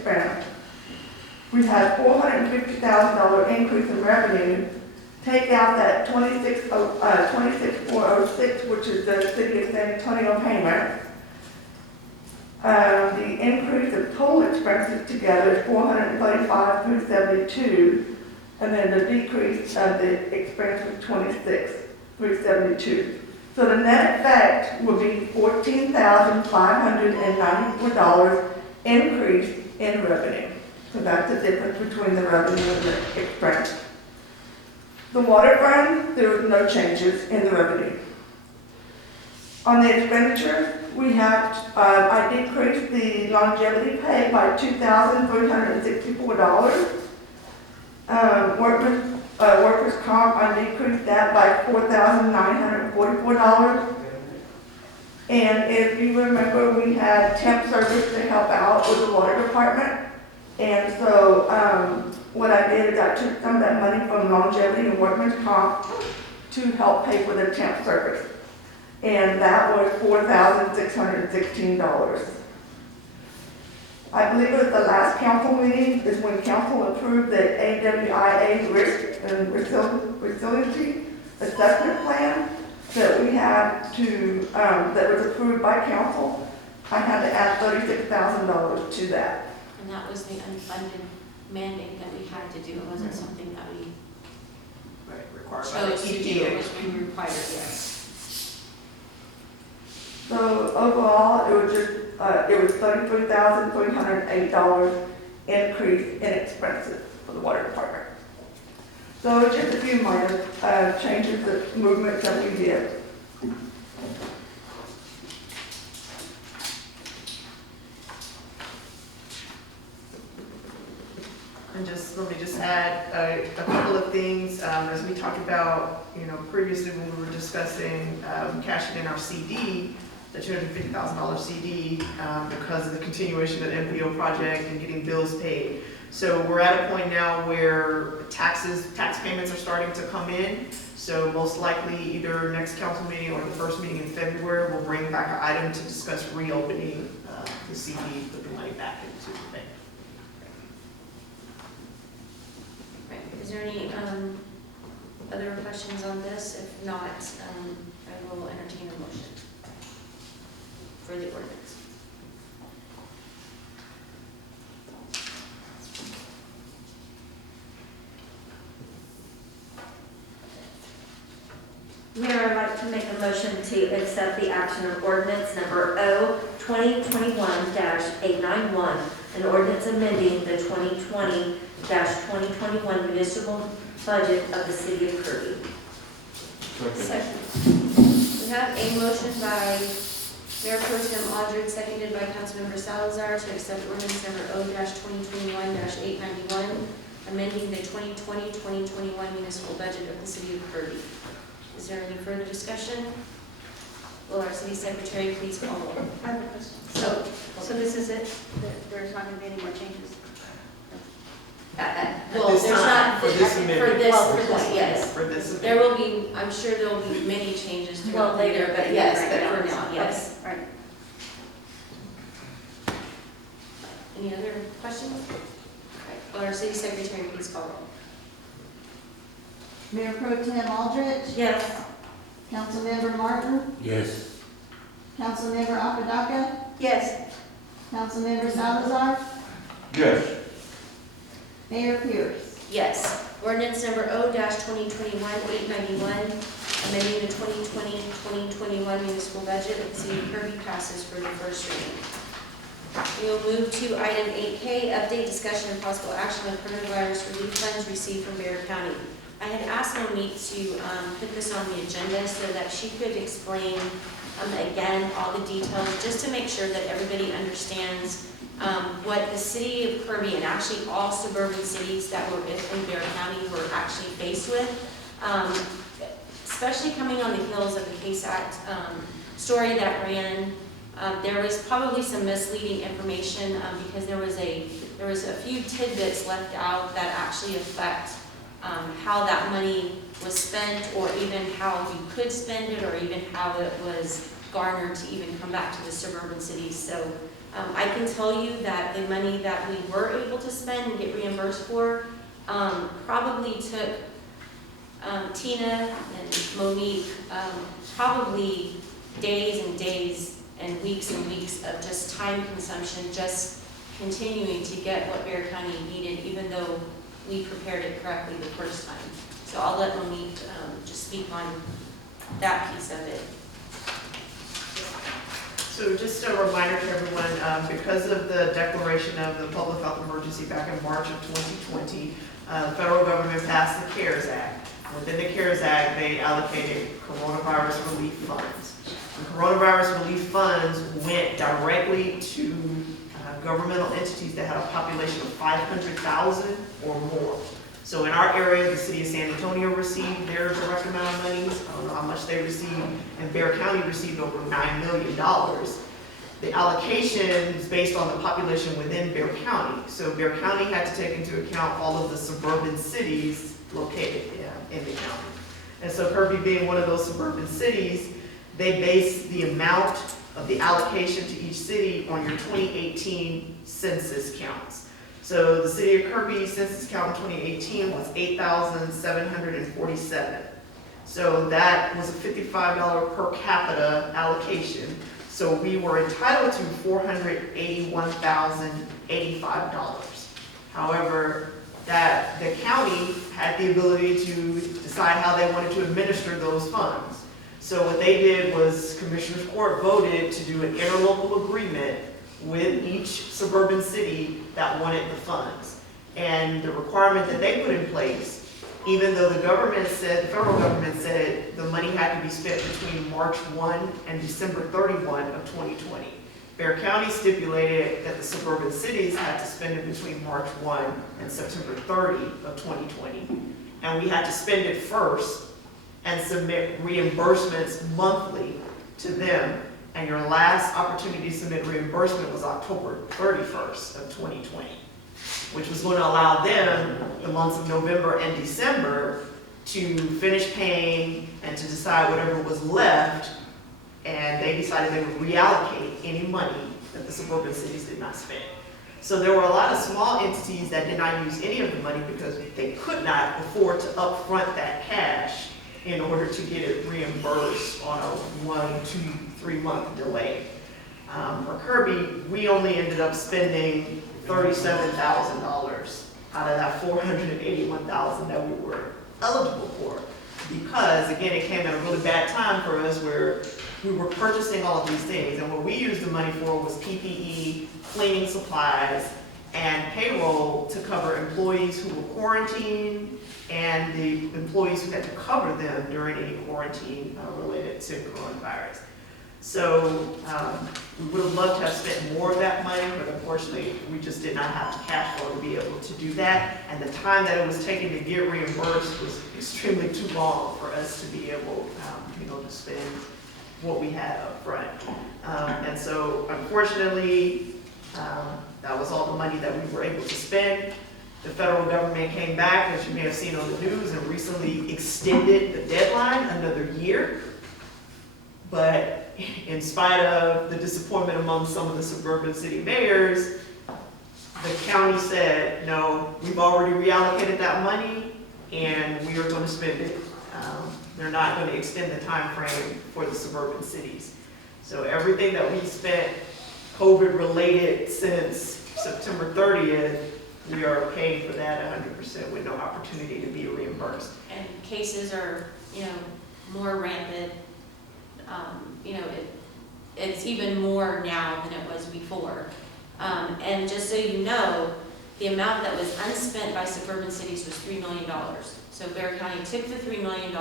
expense. We had $450,000 increase in revenue. Take out that 26,406, which is the city of San Antonio payment. The increase of total expenses together is $435,372, and then the decrease of the expense was $26,372. So the net effect will be $14,594 increase in revenue. So that's the difference between the revenue and the expense. The water fund, there was no changes in the revenue. On the expenditure, we have, I decreased the longevity pay by $2,364. Workers' comp, I decreased that by $4,944. And if you remember, we had temp service to help out with the water department. And so what I did is I took some of that money from longevity and workman's comp to help pay for the temp service. And that was $4,616. I believe it was the last council meeting is when council approved the AWIA risk and resiliency assessment plan that we had to, that was approved by council. I had to add $36,000 to that. And that was the unfunded mandate that we had to do. It wasn't something that we Required by chose to do. EPA. It was we required, yes. So overall, it was just, it was $33,308 increase in expenses for the water department. So just a few minor changes, the movements that we did. And just, let me just add a couple of things, as we talked about, previously when we were discussing cashing in our CD, the $250,000 CD, because of the continuation of the MPO project and getting bills paid. So we're at a point now where tax payments are starting to come in. So most likely either next council meeting or the first meeting in February, we'll bring back an item to discuss reopening the CD, put the money back into the bank. Right. Is there any other questions on this? If not, I will entertain a motion for the ordinance. Mayor, I'd like to make a motion to accept the action of ordinance number O-2021-891, an ordinance amending the 2020-2021 municipal budget of the city of Kirby. Second. We have a motion by Mayor Pro Tem Aldridge, seconded by Councilmember Salazar, to accept ordinance number O-2021-891, amending the 2020-2021 municipal budget of the city of Kirby. Is there any further discussion? Will our city secretary please call roll? I have a question. So this is it? There's not going to be any more changes? Well, this there's time, not, for this amendment. for this point, yes. For this There will be, I'm sure there will be many changes throughout the year, but yes, but for now, yes. Okay, all right. Any other questions? Okay. Will our city secretary please call roll? Mayor Pro Tem Aldrich, Yes. Councilmember Martin, Yes. Councilmember Apodaca, Yes. Councilmember Salazar, Yes. Mayor Pierce. Yes. Ordinance number O-2021-891, amending the 2020-2021 municipal budget of the city of Kirby passes for the first reading. We will move to item 8K, update, discussion, and possible action on coronavirus relief funds received from Bear County. I had asked Monique to put this on the agenda so that she could explain again all the details, just to make sure that everybody understands what the city of Kirby and actually all suburban cities that were in Bear County were actually faced with, especially coming on the heels of the KSAT story that ran. There was probably some misleading information because there was a few tidbits left out that actually affect how that money was spent, or even how you could spend it, or even how it was garnered to even come back to the suburban cities. So I can tell you that the money that we were able to spend and get reimbursed for, probably took, Tina and Monique, probably days and days and weeks of just time consumption, just continuing to get what Bear County needed, even though we prepared it correctly the first time. So I'll let Monique, just speak on that piece of it. So just a reminder to everyone, because of the declaration of the public health emergency back in March of 2020, the federal government passed the CARES Act. Within the CARES Act, they allocated coronavirus relief funds. The coronavirus relief funds went directly to governmental entities that had a population of 500,000 or more. So in our area, the city of San Antonio received their direct amount of monies. I don't know how much they received, and Bear County received over $9 million. The allocation is based on the population within Bear County. So Bear County had to take into account all of the suburban cities located in the county. And so Kirby being one of those suburban cities, they based the amount of the allocation to each city on your 2018 census counts. So the city of Kirby census count in 2018 was 8,747. So that was a $55 per capita allocation. So we were entitled to $481,085. However, that the county had the ability to decide how they wanted to administer those funds. So what they did was Commissioners Court voted to do an interlocal agreement with each suburban city that wanted the funds. And the requirement that they put in place, even though the government said, the federal government said the money had to be spent between March 1 and December 31 of 2020. Bear County stipulated that the suburban cities had to spend it between March 1 and September 30 of 2020. And we had to spend it first and submit reimbursements monthly to them. And your last opportunity to submit reimbursement was October 31st of 2020, which was going to allow them the months of November and December to finish paying and to decide whatever was left. And they decided they would reallocate any money that the suburban cities did not spend. So there were a lot of small entities that did not use any of the money because they could not afford to upfront that cash in order to get it reimbursed on a 1, 2, 3 month delay. For Kirby, we only ended up spending $37,000 out of that $481,000 that we were eligible for. Because again, it came at a really bad time for us where we were purchasing all of these things, and what we used the money for was PPE, cleaning supplies, and payroll to cover employees who were quarantined and the employees who had to cover them during any quarantine related to coronavirus. So we would have loved to have spent more of that money, but unfortunately, we just did not have the cash flow to be able to do that. And the time that it was taking to get reimbursed was extremely too long for us to be able, to spend what we had up front. And so unfortunately, that was all the money that we were able to spend. The federal government came back, as you may have seen on the news, and recently extended the deadline another year. But in spite of the disappointment among some of the suburban city mayors, the county said, no, we've already reallocated that money and we are going to spend it. They're not going to extend the time frame for the suburban cities. So everything that we spent COVID related since September 30th, we are paying for that 100% with no opportunity to be reimbursed. And cases are, more rampant. It's even more now than it was before. And just so you know, the amount that was unspent by suburban cities was $3 million. So Bear County took the $3 million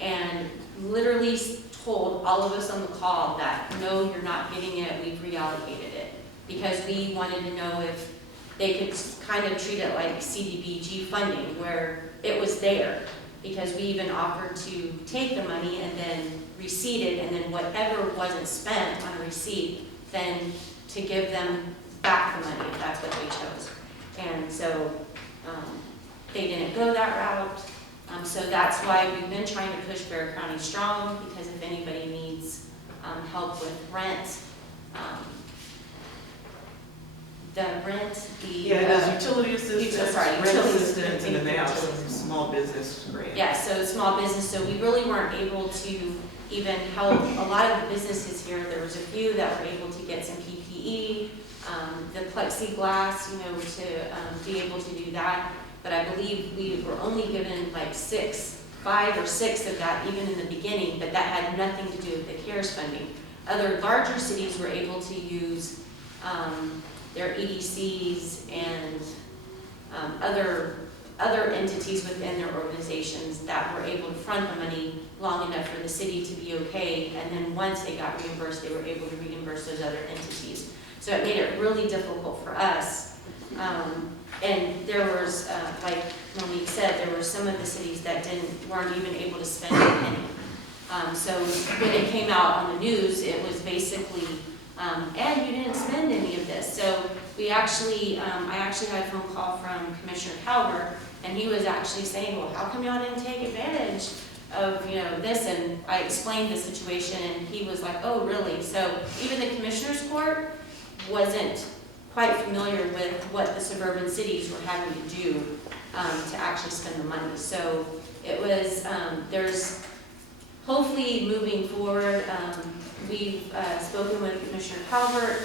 and literally told all of us on the call that, no, you're not getting it, we've reallocated it. Because we wanted to know if they could kind of treat it like CDBG funding, where it was there. Because we even offered to take the money and then receipt it, and then whatever wasn't spent on a receipt, then to give them back the money if that's what they chose. And so they didn't go that route. So that's why we've been trying to push Bear County strong, because if anybody needs help with rent, the rent, the. Yeah, there's utility assistance, sorry, rent utility assistance, and then they have utilities. some small business grant. Yeah, so small business, so we really weren't able to even help a lot of the businesses here. There was a few that were able to get some PPE, the plexiglass, to be able to do that. But I believe we were only given like 5 or 6 of that even in the beginning, but that had nothing to do with the CARES funding. Other larger cities were able to use their EDCs and other entities within their organizations that were able to front the money long enough for the city to be okay, and then once they got reimbursed, they were able to reimburse those other entities. So it made it really difficult for us. And there was, like Monique said, there were some of the cities that weren't even able to spend a penny. So when it came out on the news, it was basically, and you didn't spend any of this. So I actually had a phone call from Commissioner Calvert, and he was actually saying, well, how come y'all didn't take advantage of, this? And I explained the situation, and he was like, oh, really? So even the Commissioner's Court wasn't quite familiar with what the suburban cities were having to do to actually spend the money. So it was, there's hopefully moving forward, we've spoken with Commissioner Calvert.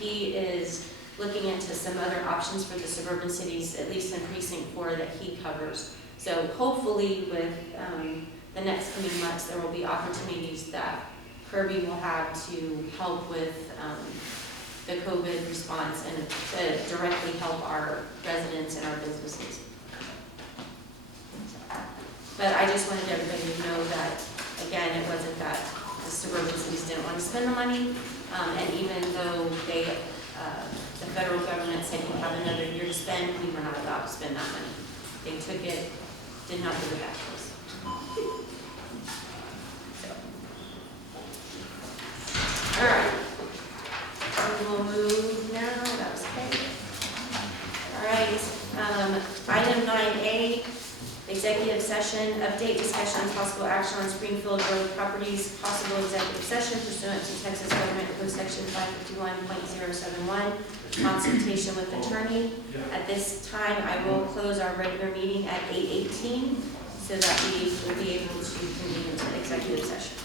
He is looking into some other options for the suburban cities, at least in precinct 4 that he covers. So hopefully with the next coming months, there will be opportunities that Kirby will have to help with the COVID response and to directly help our residents and our businesses. But I just wanted everybody to know that, again, it wasn't that the suburban cities didn't want to spend the money, and even though the federal government said you have another year to spend, we were not allowed to spend that money. They took it, did not give it back to us. So. All right. We will move now, that was okay. All right, item 9A, executive session, update discussion and possible action on Springfield Road properties, possible executive session pursuant to Texas Government Code Section 551.071, consultation with attorney. At this time, I will close our regular meeting at 8:18 so that we will be able to convene into executive session.